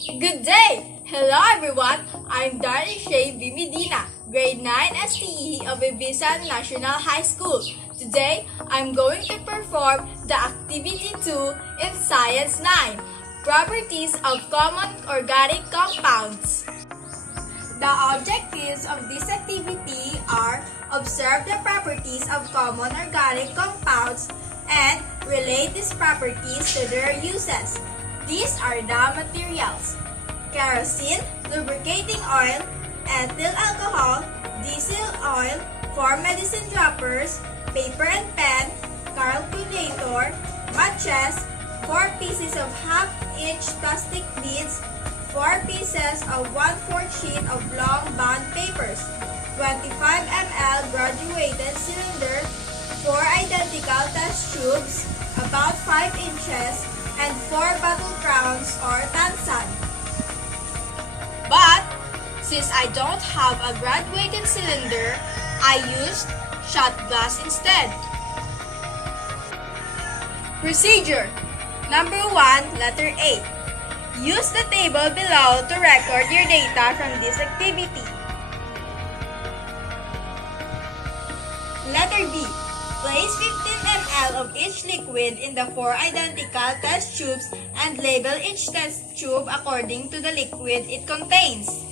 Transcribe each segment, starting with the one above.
Good day! Hello everyone! I'm Darren Shay B. Medina, grade 9 STE of Ibiza National High School. Today, I'm going to perform the Activity 2 in Science 9, Properties of Common Organic Compounds. The objectives of this activity are observe the properties of common organic compounds and relate these properties to their uses. These are the materials: kerosene, lubricating oil, ethyl alcohol, diesel oil, 4 medicine droppers, paper and pen, calculator, matches, 4 pieces of half-inch plastic beads, 4 pieces of 1/4 sheet of long bond papers, 25 ml graduated cylinder, 4 identical test tubes, about 5 inches, and 4 bottle crowns or tansan. But, since I don't have a graduated cylinder, I used shot glass instead. Procedure Number 1, letter A. Use the table below to record your data from this activity. Letter B. Place 15 ml of each liquid in the 4 identical test tubes and label each test tube according to the liquid it contains.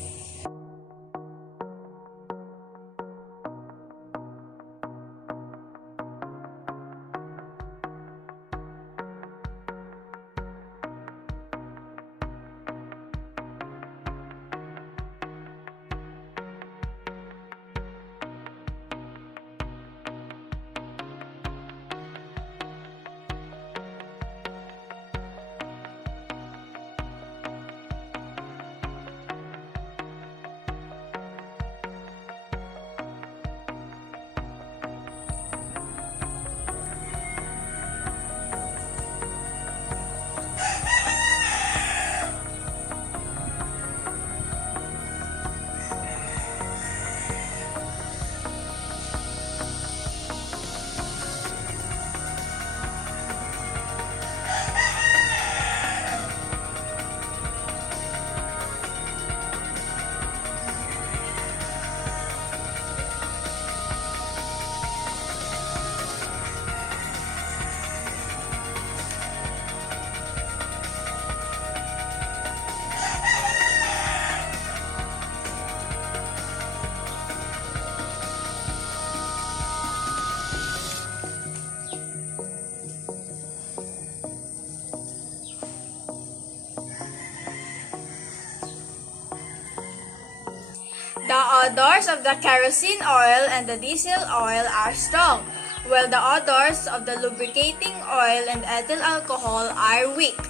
The odors of the kerosene oil and the diesel oil are strong, while the odors of the lubricating oil and ethyl alcohol are weak.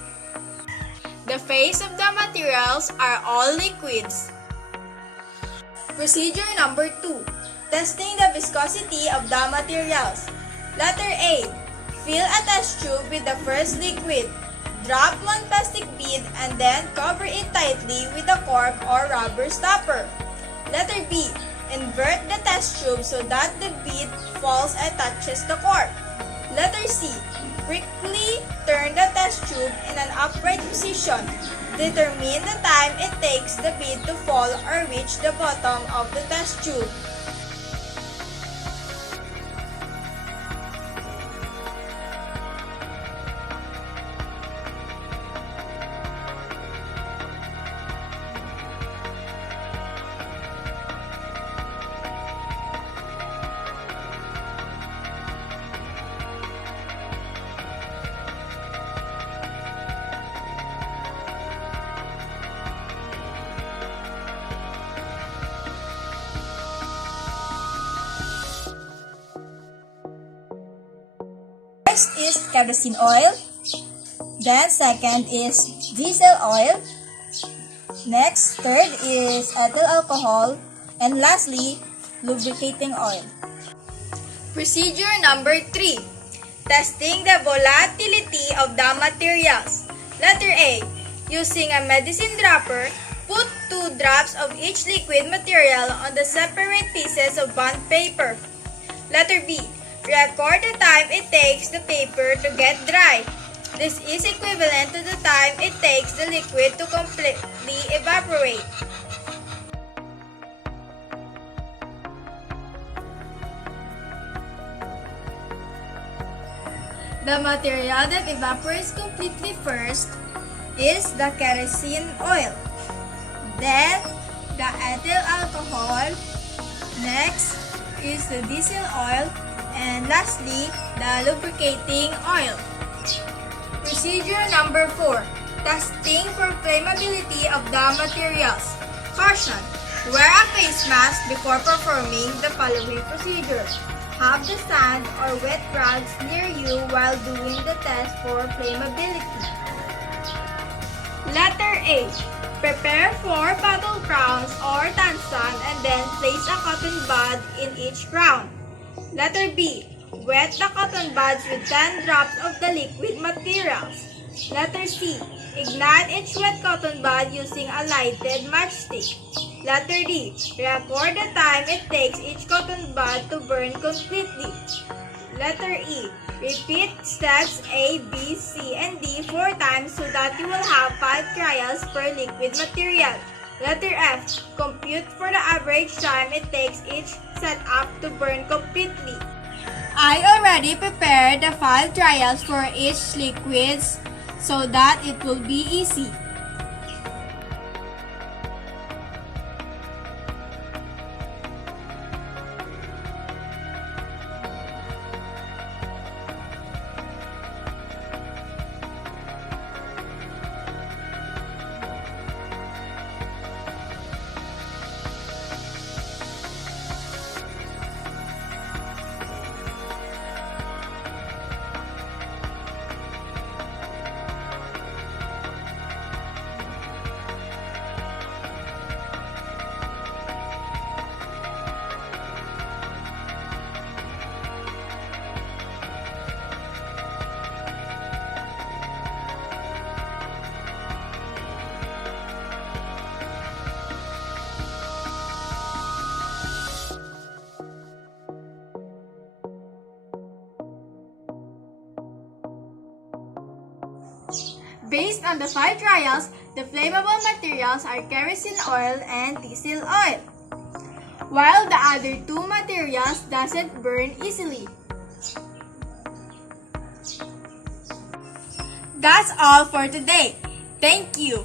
The phase of the materials are all liquids. Procedure number 2. Testing the viscosity of the materials. Letter A. Fill a test tube with the first liquid. Drop 1 plastic bead and then cover it tightly with a cork or rubber stopper. Letter B. Invert the test tube so that the bead falls and touches the cork. Letter C. Quickly turn the test tube in an upright position. Determine the time it takes the bead to fall or reach the bottom of the test tube. First is kerosene oil, then second is diesel oil, next third is ethyl alcohol, and lastly lubricating oil. Procedure number 3. Testing the volatility of the materials. Letter A. Using a medicine dropper, put 2 drops of each liquid material on the separate pieces of bond paper. Letter B. Record the time it takes the paper to get dry. This is equivalent to the time it takes the liquid to completely evaporate. The material that evaporates completely first is the kerosene oil. Then, the ethyl alcohol. Next is the diesel oil. And lastly, the lubricating oil. Procedure number 4. Testing for flammability of the materials. Caution! Wear a face mask before performing the following procedure. Have the sand or wet rags near you while doing the test for flammability. Letter A. Prepare 4 bottle crowns or tansan and then place a cotton bud in each crown. Letter B. Wet the cotton buds with 10 drops of the liquid materials. Letter C. Ignite each wet cotton bud using a lighted matchstick. Letter D. Record the time it takes each cotton bud to burn completely. Letter E. Repeat steps A, B, C, and D 4 times so that you will have 5 trials per liquid material. Letter F. Compute for the average time it takes each setup to burn completely. I already prepared the 5 trials for each liquids so that it will be easy. Based on the 5 trials, the flammable materials are kerosene oil and diesel oil, while the other 2 materials doesn't burn easily. That's all for today. Thank you.